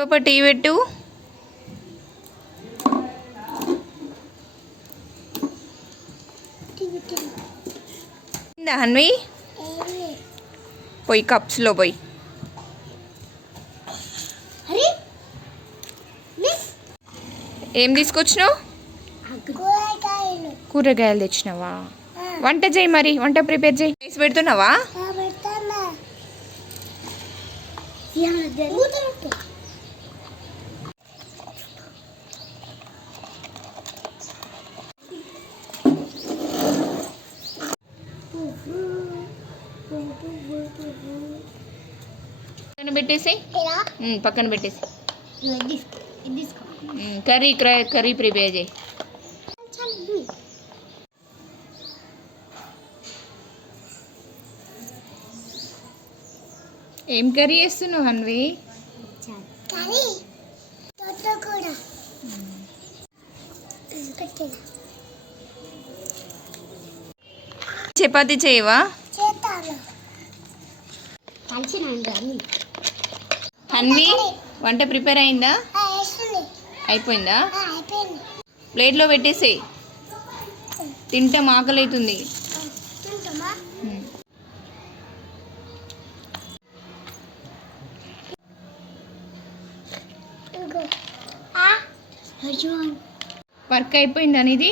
పాప టీ పెట్టు. హన్వి పోయి కప్స్లో పోయి. ఏం తీసుకొచ్చినావు? కూరగాయలు తెచ్చినావా? వంట చేయి, మరి వంట ప్రిపేర్ చేయి. రైస్ పెడుతున్నావా? పక్కన పెట్టేసి, పక్కన పెట్టేసి కర్రీ ప్రిపేర్ చేయి. ఏం కర్రీ చేస్తున్నావు హన్వి? చపాతీ చేయవా? హన్వి వంట ప్రిపేర్ అయిందా? అయిపోయిందా? ప్లేట్లో పెట్టేసేయి, తింటాం, ఆకలి అవుతుంది. వర్క్ అయిపోయిందా నీది?